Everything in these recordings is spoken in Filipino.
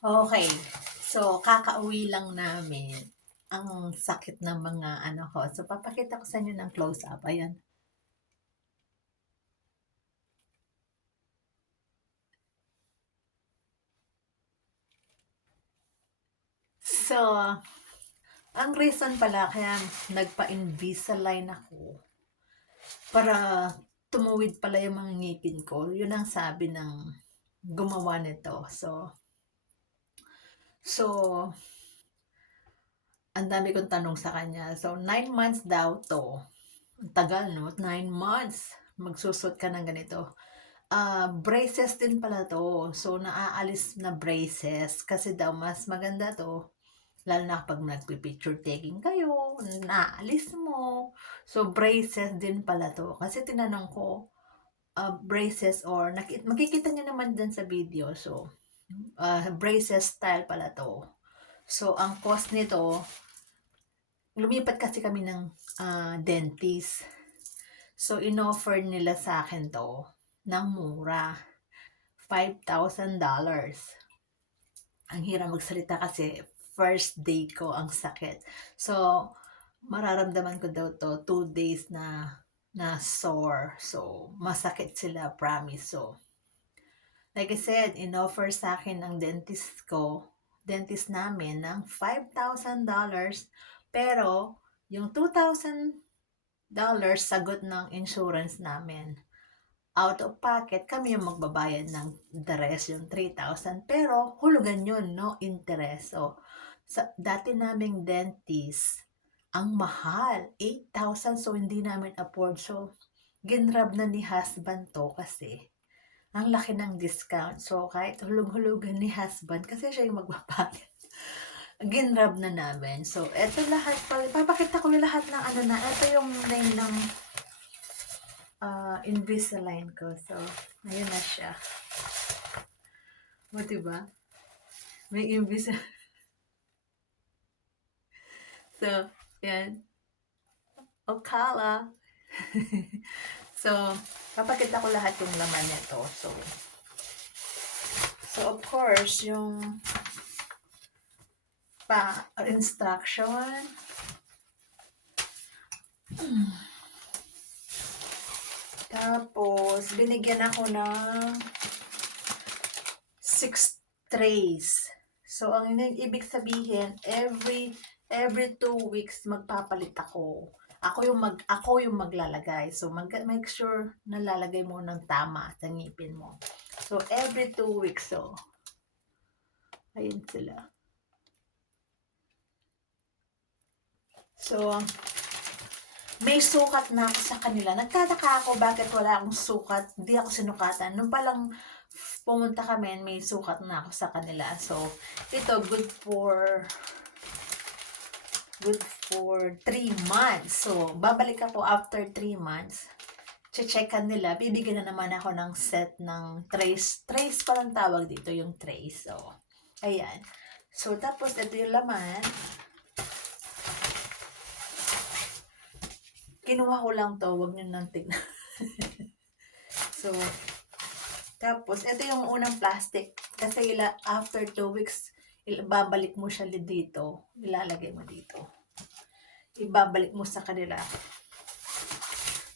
Okay. So, kakauwi lang namin. Ang sakit ng mga ano ko. So, papakita ko sa inyo ng close-up. Ayan. So, ang reason pala kaya nagpa-Invisalign ako para tumuwid pala yung mga ngipin ko. Yun ang sabi ng gumawa nito. So, ang dami kong tanong sa kanya. So, 9 months daw to. Ang tagal, no? 9 months. Magsusot ka ng ganito. Braces din pala to. So, naaalis na braces. Kasi daw, mas maganda to. Lalo na kapag nagpipicture taking kayo, naalis mo. So, braces din pala to. Kasi tinanong ko, braces or, makikita nyo naman din sa video. So, braces style pala to. So, ang cost nito, lumipat kasi kami ng dentist. So, inoffer nila sa akin to ng mura. $5,000. Ang hirap magsalita kasi first day ko ang sakit. So, mararamdaman ko daw to 2 days na sore. So, masakit sila, promise. So, like I said, inoffer sa akin ng dentist namin ng $5,000. Pero, yung $2,000 sagot ng insurance namin. Out of pocket, kami yung magbabayad ng the rest, yung 3,000. Pero, hulugan yun, no? Interest. So, sa dati naming dentist, ang mahal, 8,000. So, hindi namin afford. So, ginrab na ni husband to kasi ang laki ng discount. So, kahit hulug-hulugan ni husband, kasi siya yung magbabayad. Ginrab na namin. So, eto lahat pa. Papakita ko yung lahat ng ano na. Eto yung name ng Invisalign ko. So, ayun na siya. O, diba? May Invisalign. So, yan. Okala. So, papakita ko lahat yung laman nito. So of course, yung instruction. Tapos, binigyan ako ng 6 trays. So, ang ibig sabihin, every 2 weeks magpapalit ako. Ako yung maglalagay. So, make sure na lalagay mo ng tama sa ngipin mo. So, every 2 weeks. So, ayun sila. So, may sukat na ako sa kanila. Nagtataka ako bakit wala akong sukat. Hindi ako sinukatan. Nung palang pumunta kami, may sukat na ako sa kanila. So, ito, good for 3 months. So, babalik ako after 3 months. Checkan nila. Bibigyan na naman ako ng set ng trays. Trays palang tawag dito, yung trays. So, ayan. So, tapos, ito yung laman. Kinuha ko lang to. Huwag nyo nang tignan. So, tapos, ito yung unang plastic. Kasi after 2 weeks, babalik mo siya dito. Ilalagay mo dito. Ibabalik mo sa kanila.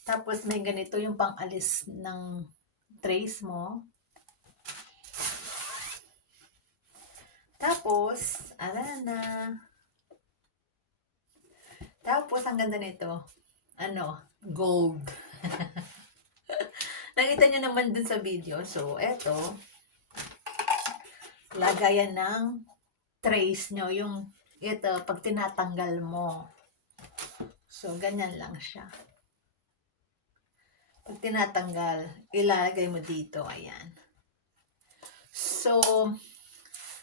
Tapos, may ganito yung pang-alis ng trays mo. Tapos, na. Tapos, ang ganda nito. Gold. Nakita nyo naman dun sa video. So, eto. Lagayan ng trays nyo. Ito, pag tinatanggal mo. So, ganyan lang siya. Pag tinatanggal, ilalagay mo dito. Ayan. So,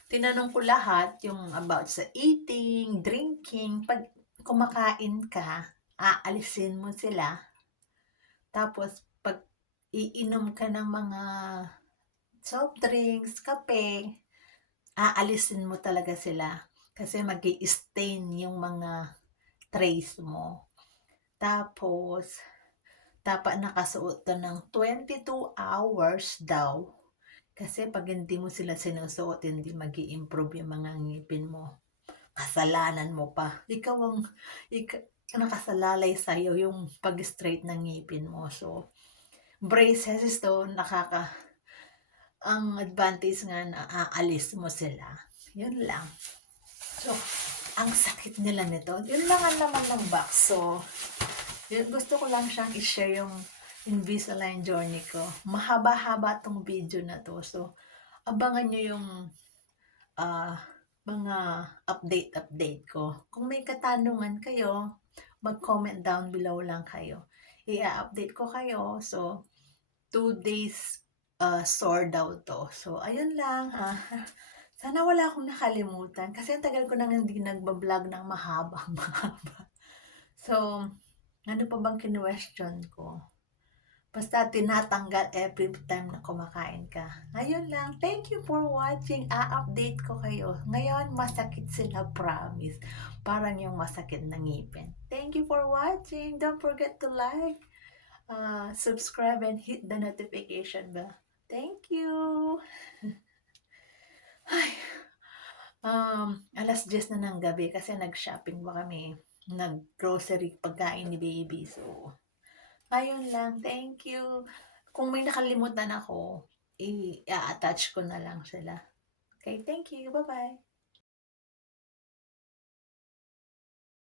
tinanong ko lahat yung about sa eating, drinking. Pag kumakain ka, aalisin mo sila. Tapos, pag iinom ka ng mga soft drinks, kape, aalisin mo talaga sila. Kasi mag-i-stain yung mga trays mo. Tapos, dapat nakasuot to ng 22 hours daw Kasi pag hindi mo sila sinusuot, hindi mag-i-improve yung mga ngipin mo. Kasalanan mo pa. Ikaw ang nakasalalay sa'yo yung pag-straight ng ngipin mo. So, braces ito, ang advantage nga na aalis mo sila. Yun lang. So, ang sakit nila nito. Yun lang ang laman ng box. So, gusto ko lang siyang i-share yung Invisalign journey ko. Mahaba-haba tong video na to. So, abangan nyo yung ah, mga update ko. Kung may katanungan kayo, mag-comment down below lang kayo. I-update ko kayo. So, 2 days sore daw to. So, ayun lang ha. Sana wala akong nakalimutan. Kasi ang tagal ko nang hindi nagbablog ng mahaba. So, ano pa bang kinwestiyon ko? Basta tinatanggal every time na kumakain ka. Ayun lang. Thank you for watching. A-update ko kayo. Ngayon, masakit sila, promise. Parang yung masakit na ngipin. Thank you for watching. Don't forget to like, subscribe, and hit the notification bell. Thank you. Ay, alas 10 na ng gabi kasi nag-shopping ba kami. Nag-grocery pagkain ni baby. So, ayun lang. Thank you. Kung may nakalimutan ako, i-attach ko na lang sila. Okay, thank you. Bye-bye.